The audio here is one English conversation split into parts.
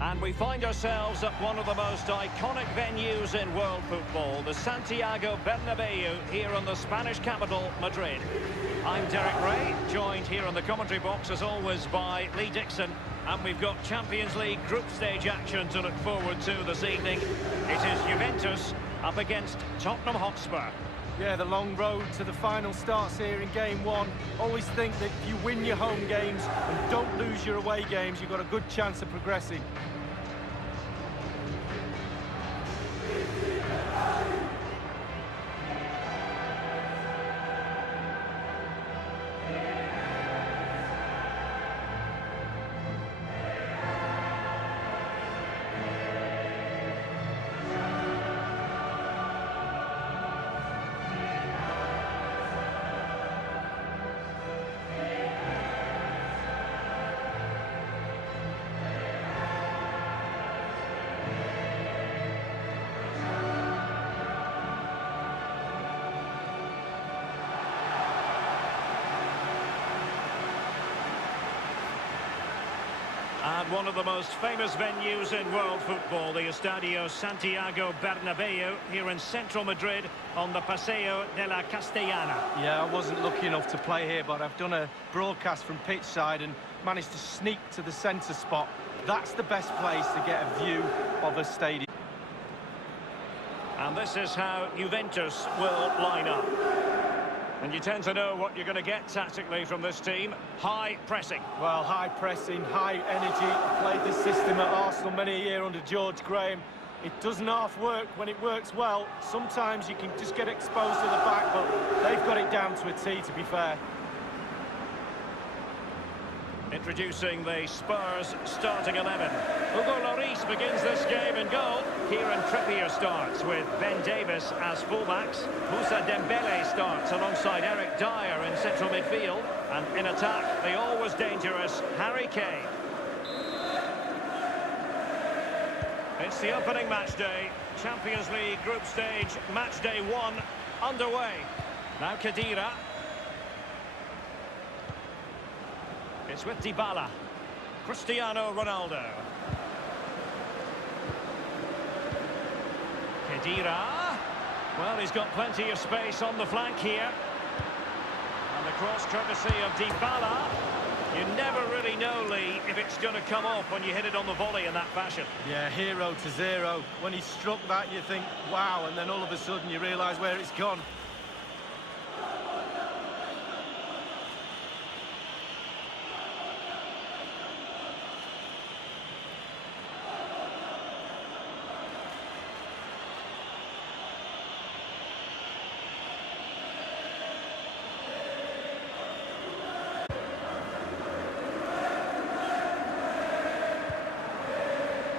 And we find ourselves at one of the most iconic venues in world football, the Santiago Bernabeu, here in the Spanish capital, Madrid. I'm Derek Ray, joined here in the commentary box, as always, by Lee Dixon. And we've got Champions League group stage action to look forward to this evening. It is Juventus up against Tottenham Hotspur. Yeah, the long road to the final starts here in game one. Always think that if you win your home games and don't lose your away games, you've got a good chance of progressing. And one of the most famous venues in world football, the Estadio Santiago Bernabeu, here in central Madrid on the Paseo de la Castellana. Yeah, I wasn't lucky enough to play here, but I've done a broadcast from pitch side and managed to sneak to the centre spot. That's the best place to get a view of a stadium. And this is how Juventus will line up. And you tend to know what you're going to get tactically from this team. High pressing. Well, high pressing, high energy. I played this system at Arsenal many a year under George Graham. It doesn't half work when it works well. Sometimes you can just get exposed to the back, but they've got it down to a T, to be fair. Introducing the Spurs starting 11. Hugo Lloris begins this game in goal. Kieran Trippier starts with Ben Davies as fullbacks. Moussa Dembele starts alongside Eric Dyer in central midfield. And in attack, the always dangerous Harry Kane. It's the opening match day. Champions League group stage, match day 1 underway. Now Khedira. It's with Dybala. Cristiano Ronaldo. Khedira. Well, he's got plenty of space on the flank here. And the cross courtesy of Dybala. You never really know, Lee, if it's going to come off when you hit it on the volley in that fashion. Yeah, 0-0. When he struck that, you think, wow, and then all of a sudden you realise where it's gone.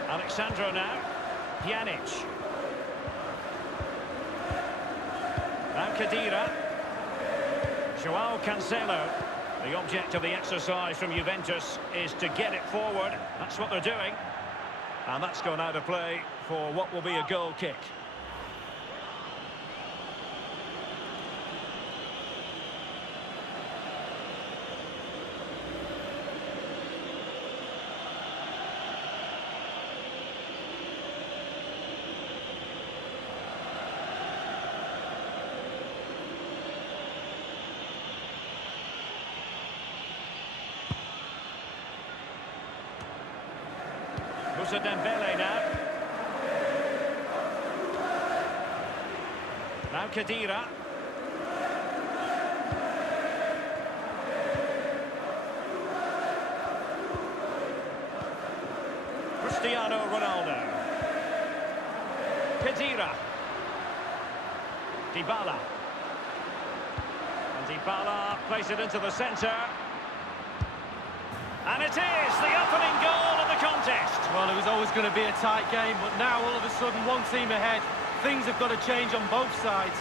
Alexandro now. Pjanic. Now Khedira. Joao Cancelo. The object of the exercise from Juventus is to get it forward. That's what they're doing. And that's gone out of play for what will be a goal kick. Moussa Dembele now. Now Khedira. Cristiano Ronaldo. Khedira. Dybala. And Dybala plays it into the centre. And it is the opening goal of the contest. Well, it was always going to be a tight game, but now all of a sudden one team ahead. Things have got to change on both sides.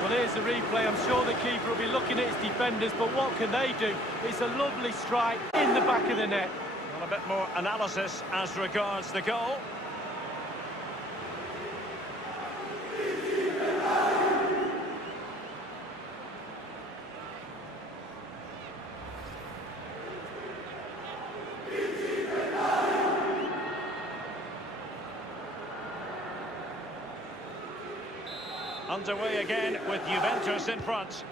Well, here's the replay. I'm sure the keeper will be looking at his defenders, but what can they do? It's a lovely strike in the back of the net. Well, a bit more analysis as regards the goal. Underway again with Juventus in front.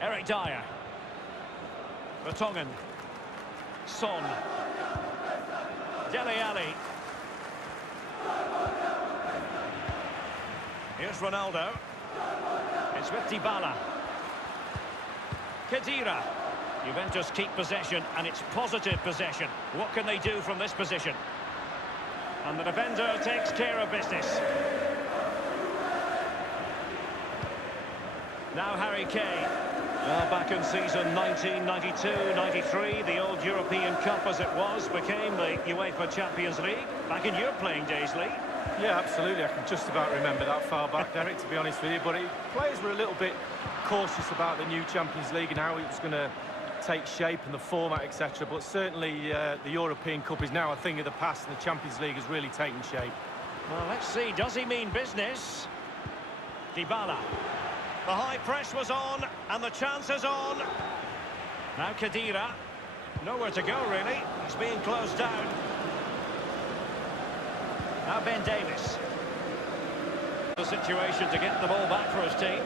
Eric Dyer. Vertonghen. Son. Dele Alli. Here's Ronaldo. It's with Dybala. Khedira. Juventus keep possession, and it's positive possession. What can they do from this position? And the defender takes care of business. Now Harry Kane. Well, back in season 1992-93, the old European Cup as it was became the UEFA Champions League. Back in your playing days, Lee. Yeah, absolutely. I can just about remember that far back, Derek, to be honest with you. But players were a little bit cautious about the new Champions League and how it was going to take shape and the format, etc. But certainly the European Cup is now a thing of the past, and the Champions League has really taken shape. Well, let's see. Does he mean business? Dybala. The high press was on, and the chance is on. Now Khedira. Nowhere to go, really. He's being closed down. Now Ben Davies. The situation to get the ball back for his team.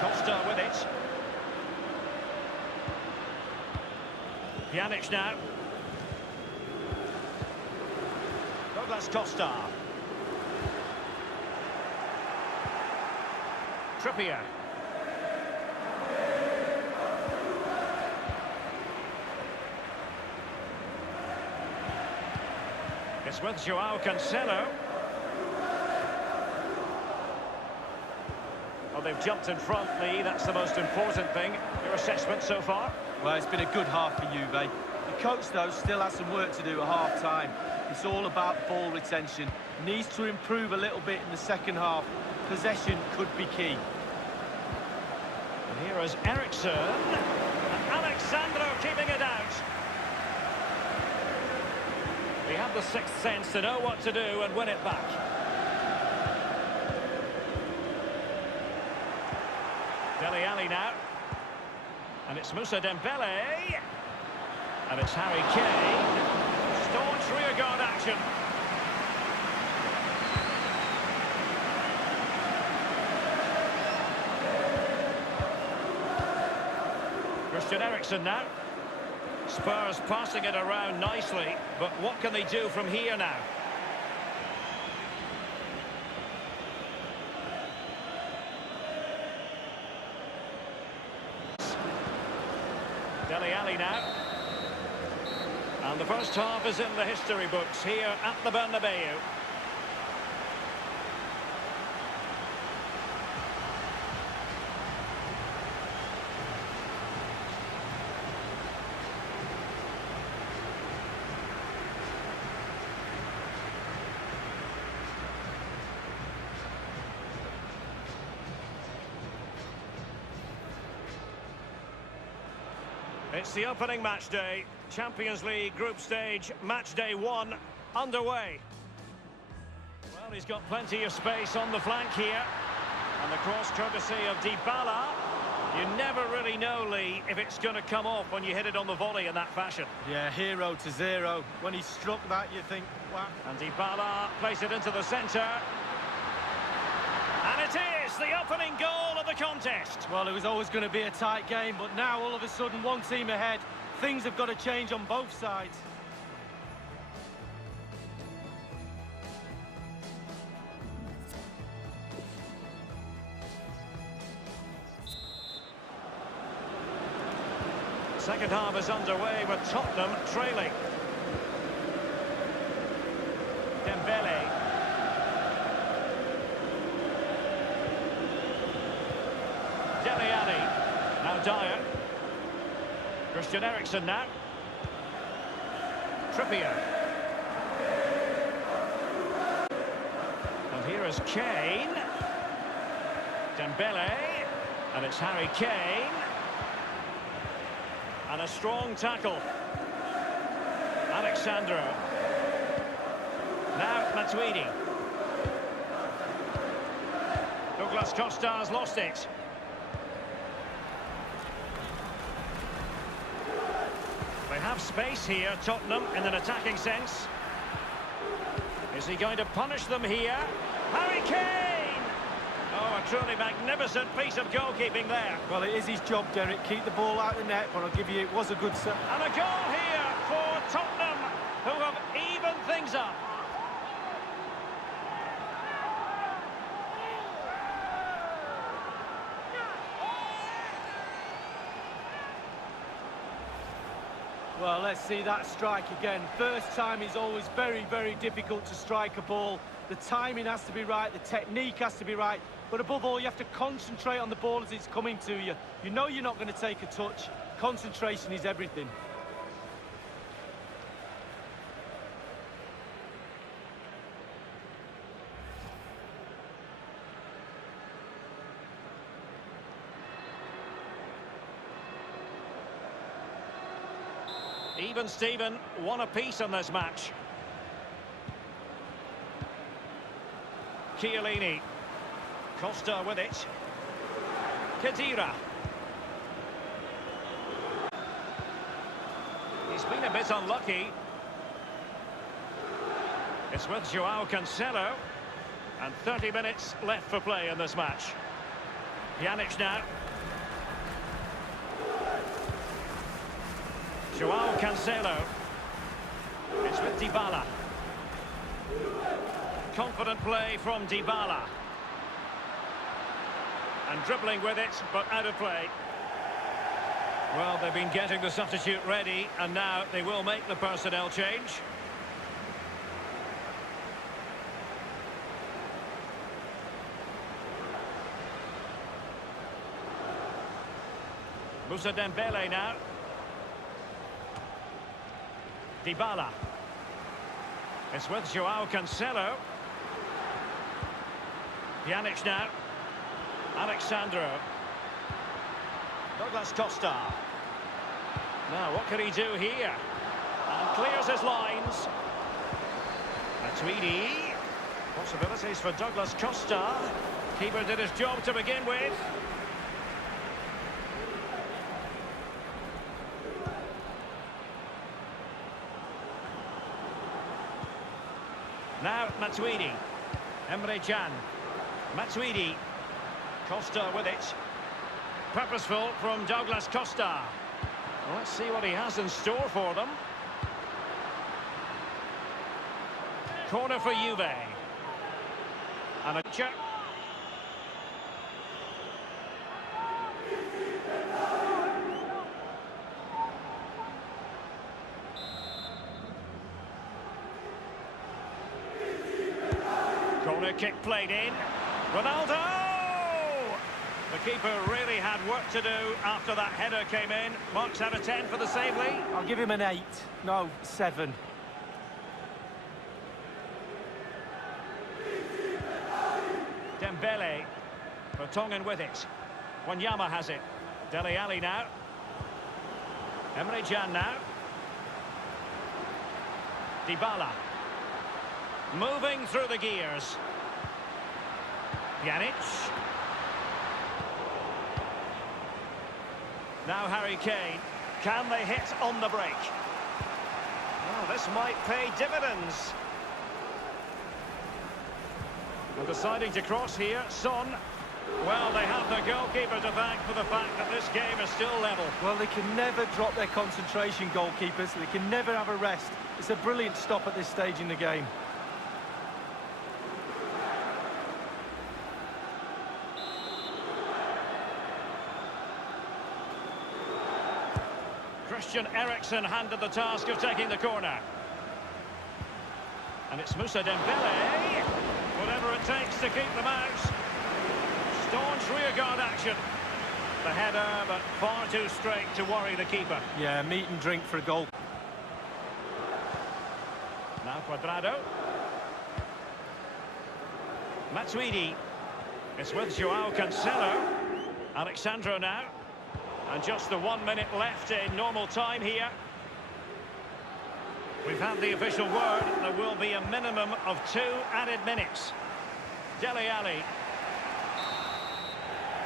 Costa with it. Pjanic now. Douglas Costa. Trippier. It's with Joao Cancelo. Oh, they've jumped in front, Lee. That's the most important thing. Your assessment so far? Well, it's been a good half for Juve. The coach, though, still has some work to do at half-time. It's all about ball retention. Needs to improve a little bit in the second half. Possession could be key. And here is Ericsson. And Alexandro keeping it out. He had the sixth sense to know what to do and win it back. Dele Alli now. And it's Moussa Dembele. And it's Harry Kane. Staunch rearguard action. Christian Eriksen now. Spurs passing it around nicely, but what can they do from here now? Dele Alli now. And the first half is in the history books here at the Bernabeu. It's the opening match day. Champions League group stage, match day 1 underway. Well, he's got plenty of space on the flank here. And the cross courtesy of Dybala. You never really know, Lee, if it's going to come off when you hit it on the volley in that fashion. Yeah, 0-0. When he struck that, you think, wow. And Dybala plays it into the centre. And it is the opening goal of the contest. Well, it was always going to be a tight game, but now all of a sudden one team ahead. Things have got to change on both sides. Second half is underway with Tottenham trailing. Dembele. Dele Alli. Now Dyer. Christian Eriksen now. Trippier. And here is Kane. Dembele. And it's Harry Kane. And a strong tackle. Alexandro. Now Matuidi. Douglas Costa has lost it. They have space here, Tottenham, in an attacking sense. Is he going to punish them here? Harry Kane! Oh, a truly magnificent piece of goalkeeping there. Well, it is his job, Derek. Keep the ball out of the net, but I'll give you, it was a good set. And a goal here for Tottenham, who have evened things up. Well, let's see that strike again. First time is always very, very difficult to strike a ball. The timing has to be right, the technique has to be right, but above all, you have to concentrate on the ball as it's coming to you. You know you're not going to take a touch. Concentration is everything. Even Steven, one apiece in this match. Chiellini. Costa with it. Khedira. He's been a bit unlucky. It's with Joao Cancelo. And 30 minutes left for play in this match. Pjanic now. Joao Cancelo. It's with Dybala. Confident play from Dybala. And dribbling with it, but out of play. Well, they've been getting the substitute ready, and now they will make the personnel change. Moussa Dembele now. Dybala. It's with Joao Cancelo. Pjanic now. Alexandro. Douglas Costa. Now, what can he do here? And clears his lines. Matuidi. Possibilities for Douglas Costa. Keeper did his job to begin with. Now Matuidi. Emre Can. Matuidi. Costa with it. Purposeful from Douglas Costa. Well, let's see what he has in store for them. Corner for Juve. And a check. Corner kick played in. Ronaldo! The keeper really had work to do after that header came in. Marks out of 10 for the save lead. I'll give him an 8. No, 7. Dembele. Vertonghen with it. Wanyama has it. Dele Alli now. Emre Can now. Dybala. Moving through the gears. Pjanic. Now Harry Kane. Can they hit on the break? Oh, this might pay dividends. And deciding to cross here, Son. Well, they have the goalkeeper to thank for the fact that this game is still level. Well, they can never drop their concentration, goalkeepers. They can never have a rest. It's a brilliant stop at this stage in the game. Christian Eriksen handed the task of taking the corner. And it's Moussa Dembele. Whatever it takes to keep them out. Staunch rearguard action. The header, but far too straight to worry the keeper. Yeah, meat and drink for a goal. Now Cuadrado. Matuidi. It's with Joao Cancelo. Alexandro now. And just the 1 minute left in normal time here. We've had the official word. There will be a minimum of 2 added minutes. Dele Alli.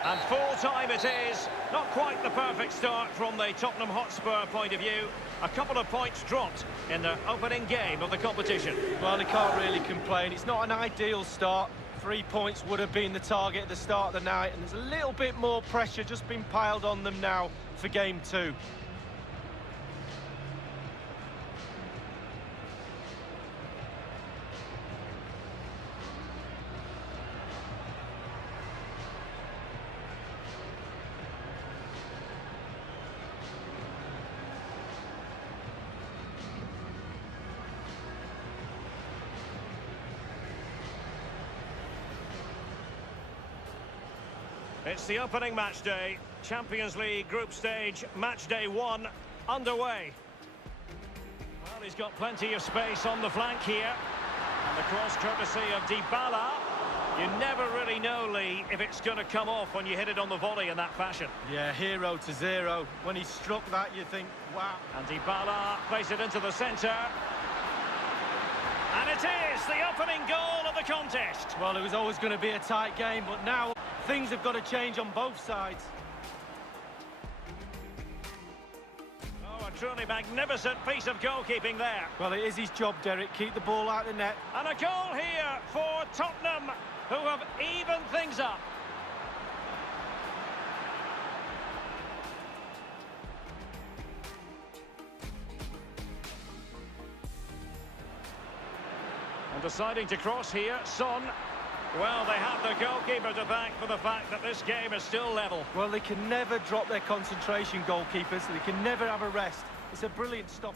And full time it is. Not quite the perfect start from the Tottenham Hotspur point of view. A couple of points dropped in the opening game of the competition. Well, they can't really complain. It's not an ideal start. 3 points would have been the target at the start of the night, and there's a little bit more pressure just been piled on them now for game 2. It's the opening match day. Champions League group stage, match day 1 underway. Well, he's got plenty of space on the flank here. And the cross courtesy of Dybala. You never really know, Lee, if it's going to come off when you hit it on the volley in that fashion. Yeah, 0-0. When he struck that, you think, wow. And Dybala plays it into the centre. And it is the opening goal of the contest. Well, it was always going to be a tight game, but now things have got to change on both sides. Oh, a truly magnificent piece of goalkeeping there. Well, it is his job, Derek. Keep the ball out of the net. And a goal here for Tottenham, who have evened things up. And deciding to cross here, Son. Well, they have the goalkeeper to thank for the fact that this game is still level. Well, they can never drop their concentration, goalkeepers. They can never have a rest. It's a brilliant stop.